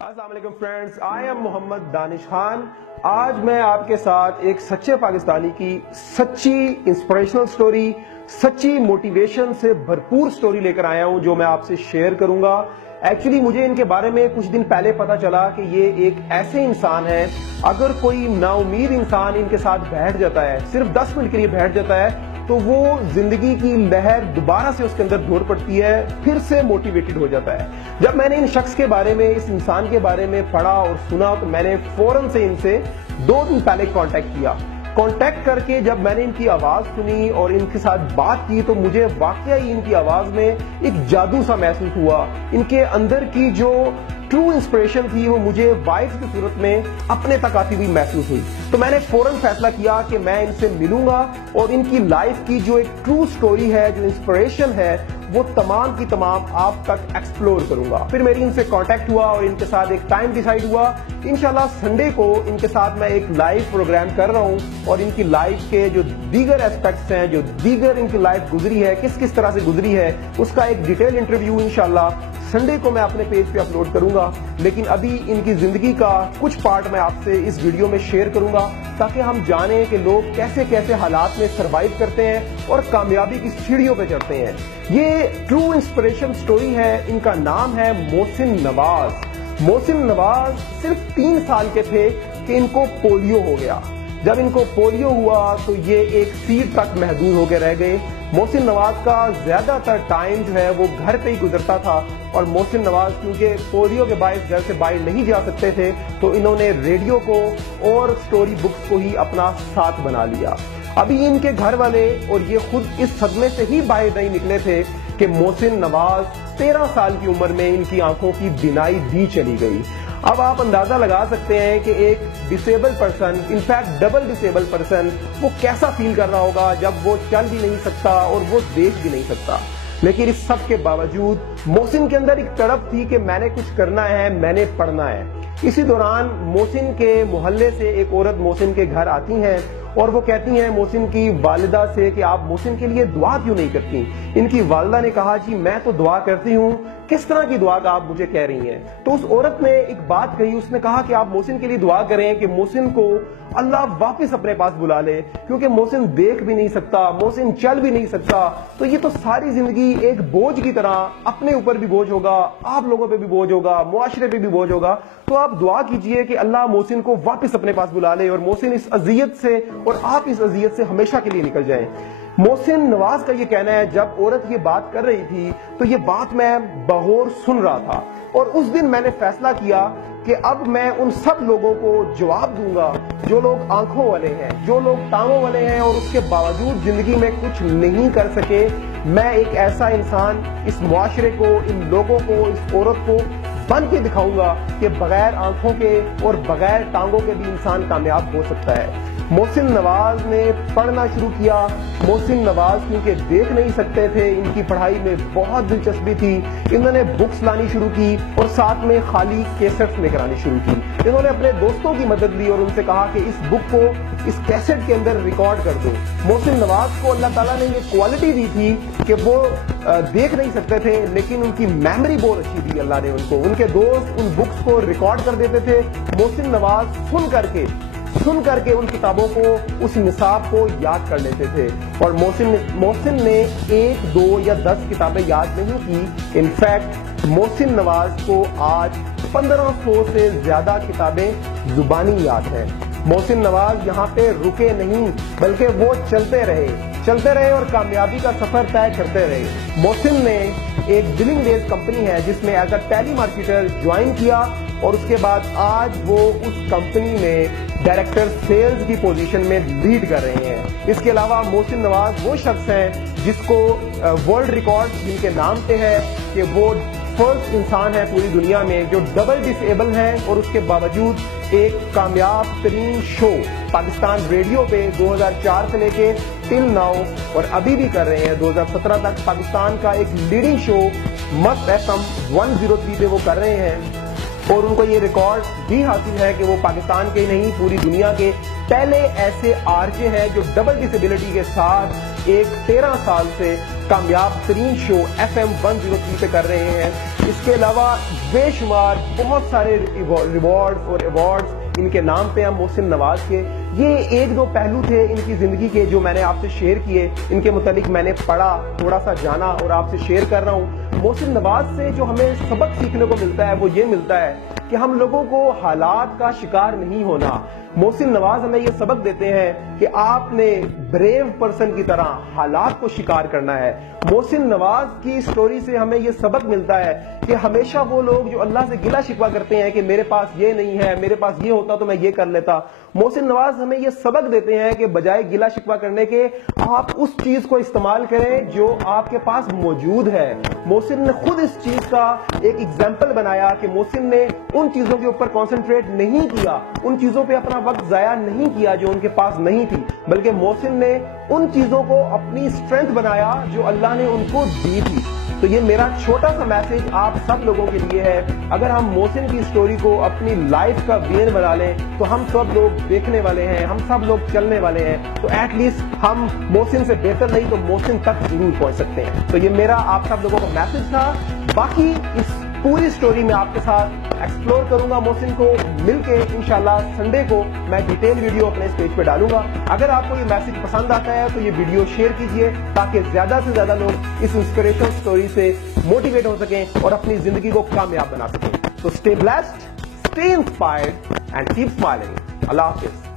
السلام علیکم friends, I am محمد دانش خان۔ آج میں آپ کے ساتھ ایک سچے پاکستانی کی سچی انسپریشنل سٹوری، سچی موٹیویشن سے بھرپور سٹوری لے کر آیا ہوں جو میں آپ سے شیئر کروں گا۔ ایکچولی مجھے ان کے بارے میں کچھ دن پہلے پتا چلا کہ یہ ایک ایسے انسان ہیں، اگر کوئی نا امید انسان ان کے ساتھ بیٹھ جاتا ہے، صرف 10 منٹ کے لیے بیٹھ جاتا ہے، تو وہ زندگی کی لہر دوبارہ سے اس کے اندر دوڑ پڑتی ہے، پھر سے موٹیویٹڈ ہو جاتا ہے۔ جب میں نے ان شخص کے بارے میں، اس انسان کے بارے میں پڑھا اور سنا تو میں نے فوراً سے ان سے 2 دن پہلے کانٹیکٹ کیا۔ کانٹیکٹ کر کے جب میں نے ان کی آواز سنی اور ان کے ساتھ بات کی تو مجھے واقعی ان کی آواز میں ایک جادو سا محسوس ہوا۔ ان کے اندر کی جو ٹرو انسپریشن تھی وہ مجھے وائبس کی صورت میں اپنے تک آتی ہوئی محسوس ہوئی۔ تو میں نے فوراً فیصلہ کیا کہ میں ان سے ملوں گا اور ان کی لائف کی جو ایک ٹرو سٹوری ہے، جو انسپریشن ہے، وہ تمام کی تمام آپ تک ایکسپلور کروں گا۔ پھر میری ان سے کانٹیکٹ ہوا اور ان کے ساتھ ایک ٹائم ڈیسائیڈ ہوا۔ انشاءاللہ سنڈے کو ان کے ساتھ میں ایک لائیو پروگرام کر رہا ہوں اور ان کی لائف کے جو دیگر ایسپیکٹس ہیں، جو دیگر ان کی لائف گزری ہے، کس طرح سے گزری ہے، اس کا ایک ڈیٹیل انٹرویو انشاءاللہ سنڈے کو میں اپنے پیج پہ اپلوڈ کروں گا۔ لیکن ابھی ان کی زندگی کا کچھ پارٹ میں آپ سے اس ویڈیو میں شیئر کروں گا تاکہ ہم جانیں کہ لوگ کیسے کیسے حالات میں سروائیو کرتے ہیں اور کامیابی کی سیڑھیوں پہ چڑھتے ہیں۔ یہ ٹرو انسپریشن سٹوری ہے۔ ان کا نام ہے محسن نواز۔ محسن نواز صرف 3 سال کے تھے کہ ان کو پولیو ہو گیا۔ جب ان کو پولیو ہوا تو یہ ایک سیٹ تک محدود ہو کے رہ گئے۔ محسن نواز کا زیادہ تر ٹائم جو ہے وہ گھر پہ ہی گزرتا تھا، اور محسن نواز کیونکہ پولیو کے باعث گھر سے باہر نہیں جا سکتے تھے تو انہوں نے ریڈیو کو اور سٹوری بکس کو ہی اپنا ساتھ بنا لیا۔ ابھی ان کے گھر والے اور یہ خود اس صدمے سے ہی باہر نہیں نکلے تھے کہ محسن نواز 13 سال کی عمر میں ان کی آنکھوں کی بینائی بھی چلی گئی۔ اب آپ اندازہ لگا سکتے ہیں کہ ایک disable person, in fact double disable person, وہ کیسا فیل کر رہا ہوگا جب وہ چل بھی نہیں سکتا اور وہ دیکھ بھی نہیں سکتا۔ لیکن اس سب کے باوجود محسن کے اندر ایک تڑپ تھی کہ میں نے کچھ کرنا ہے، میں نے پڑھنا ہے۔ اسی دوران محسن کے محلے سے ایک عورت محسن کے گھر آتی ہیں اور وہ کہتی ہیں محسن کی والدہ سے کہ آپ محسن کے لیے دعا کیوں نہیں کرتی؟ ان کی والدہ نے کہا جی میں تو دعا کرتی ہوں، کس طرح کی دعا کا آپ مجھے کہہ رہی ہیں؟ تو اس عورت نے ایک بات کہی، اس نے کہا کہ آپ محسن کے لیے دعا کریں کہ محسن کو اللہ واپس اپنے پاس بلا لے، کیونکہ محسن دیکھ بھی نہیں سکتا، محسن چل بھی نہیں سکتا، تو یہ تو ساری زندگی ایک بوجھ کی طرح اپنے اوپر بھی بوجھ ہوگا، آپ لوگوں پہ بھی بوجھ ہوگا، معاشرے پہ بھی بوجھ ہوگا۔ تو آپ دعا کیجئے کہ اللہ محسن کو واپس اپنے پاس بلا لے اور محسن اس اذیت سے اور آپ اس اذیت سے ہمیشہ کے لیے نکل جائیں۔ محسن نواز کا یہ کہنا ہے جب عورت یہ بات کر رہی تھی تو یہ بات میں بغور سن رہا تھا، اور اس دن میں نے فیصلہ کیا کہ اب میں ان سب لوگوں کو جواب دوں گا جو لوگ آنکھوں والے ہیں، جو لوگ ٹانگوں والے ہیں اور اس کے باوجود زندگی میں کچھ نہیں کر سکے۔ میں ایک ایسا انسان اس معاشرے کو، ان لوگوں کو، اس عورت کو بن کے دکھاؤں گا کہ بغیر آنکھوں کے اور بغیر ٹانگوں کے بھی انسان کامیاب ہو سکتا ہے۔ محسن نواز نے پڑھنا شروع کیا۔ محسن نواز کیونکہ دیکھ نہیں سکتے تھے، ان کی پڑھائی میں بہت دلچسپی تھی، انہوں نے بکس لانی شروع کی اور ساتھ میں خالی کیسٹس لے کر آنی شروع کی۔ انہوں نے اپنے دوستوں کی مدد لی اور ان سے کہا کہ اس بک کو اس کیسٹ کے اندر ریکارڈ کر دو۔ محسن نواز کو اللہ تعالیٰ نے یہ کوالٹی دی تھی کہ وہ دیکھ نہیں سکتے تھے لیکن ان کی میموری بہت اچھی تھی اللہ نے ان کو۔ ان کے دوست ان بکس کو ریکارڈ کر دیتے تھے، محسن نواز سن کر کے ان کتابوں کو، اس نصاب کو یاد کر لیتے تھے، اور محسن نے 1، 2 یا 10 کتابیں یاد نہیں کی۔ انفیکٹ محسن نواز کو آج 1500 سے زیادہ کتابیں زبانی یاد ہیں۔ محسن نواز یہاں پہ رکے نہیں بلکہ وہ چلتے رہے اور کامیابی کا سفر طے کرتے رہے۔ محسن نے ایک بلنگ ریز کمپنی ہے جس میں as a telemarketer join کیا، اور اس کے بعد آج وہ اس کمپنی میں ڈائریکٹر سیلز کی پوزیشن میں لیڈ کر رہے ہیں۔ اس کے علاوہ محسن نواز وہ شخص ہیں جس کو ورلڈ ریکارڈ جن کے نام پہ ہے کہ وہ فرسٹ انسان ہے پوری دنیا میں جو ڈبل ڈسیبل ہیں اور اس کے باوجود ایک کامیاب ترین شو پاکستان ریڈیو پہ 2004 سے لے کے ٹل ناؤ اور ابھی بھی کر رہے ہیں 2017 تک پاکستان کا ایک لیڈنگ شو مست FM 103 پہ وہ کر رہے ہیں، اور ان کو یہ ریکارڈ بھی حاصل ہے کہ وہ پاکستان کے نہیں پوری دنیا کے پہلے ایسے آرجے ہیں جو ڈبل ڈسیبلٹی کے ساتھ ایک 13 سال سے کامیاب ترین شو FM 103 پہ کر رہے ہیں. اس کے علاوہ بے شمار بہت سارے ریوارڈز اور ایوارڈز ان کے نام پہ ہیں محسن نواز کے. یہ ایک دو پہلو تھے ان کی زندگی کے جو میں نے آپ سے شیئر کیے, ان کے متعلق میں نے پڑھا, تھوڑا سا جانا اور آپ سے شیئر کر رہا ہوں. محسن نواز سے جو ہمیں سبق سیکھنے کو ملتا ہے وہ یہ ملتا ہے کہ ہم لوگوں کو حالات کا شکار نہیں ہونا. محسن نواز ہمیں یہ سبق دیتے ہیں کہ آپ نے بریو پرسن کی طرح حالات کو شکار کرنا ہے. محسن نواز کی سٹوری سے ہمیں یہ سبق ملتا ہے کہ ہمیشہ وہ لوگ جو اللہ سے گلہ شکوہ کرتے ہیں کہ میرے پاس یہ نہیں ہے, میرے پاس یہ ہوتا تو میں یہ کر لیتا, محسن نواز ہمیں یہ سبق دیتے ہیں کہ بجائے گلہ شکوہ کرنے کے آپ اس چیز کو استعمال کریں جو آپ کے پاس موجود ہے. محسن نے خود اس چیز کا ایک ایگزامپل بنایا کہ محسن نے ان چیزوں کے اوپر کانسنٹریٹ نہیں کیا, ان چیزوں پہ اپنا وقت ضائع نہیں کیا جو ان کے پاس نہیں تھی, بلکہ محسن نے ان چیزوں کو اپنی اسٹرینتھ بنایا جو اللہ نے ان کو دی تھی. تو یہ میرا چھوٹا سا میسج آپ سب لوگوں کے لیے ہے. اگر ہم محسن کی سٹوری کو اپنی لائف کا وین بنا لیں تو ہم سب لوگ دیکھنے والے ہیں, ہم سب لوگ چلنے والے ہیں, تو ایٹ لیسٹ ہم محسن سے بہتر نہیں تو محسن تک ضرور پہنچ سکتے ہیں. تو یہ میرا آپ سب لوگوں کا میسج تھا. باقی اس پوری سٹوری میں آپ کے ساتھ ایکسپلور کروں گا محسن کو مل کے. انشاءاللہ سنڈے کو میں ڈیٹیل ویڈیو اپنے اس پیج پہ ڈالوں گا. اگر آپ کو یہ میسج پسند آتا ہے تو یہ ویڈیو شیئر کیجئے تاکہ زیادہ سے زیادہ لوگ اس انسپریشن سٹوری سے موٹیویٹ ہو سکیں اور اپنی زندگی کو کامیاب بنا سکیں. تو stay blessed, stay inspired and keep smiling. اللہ حافظ.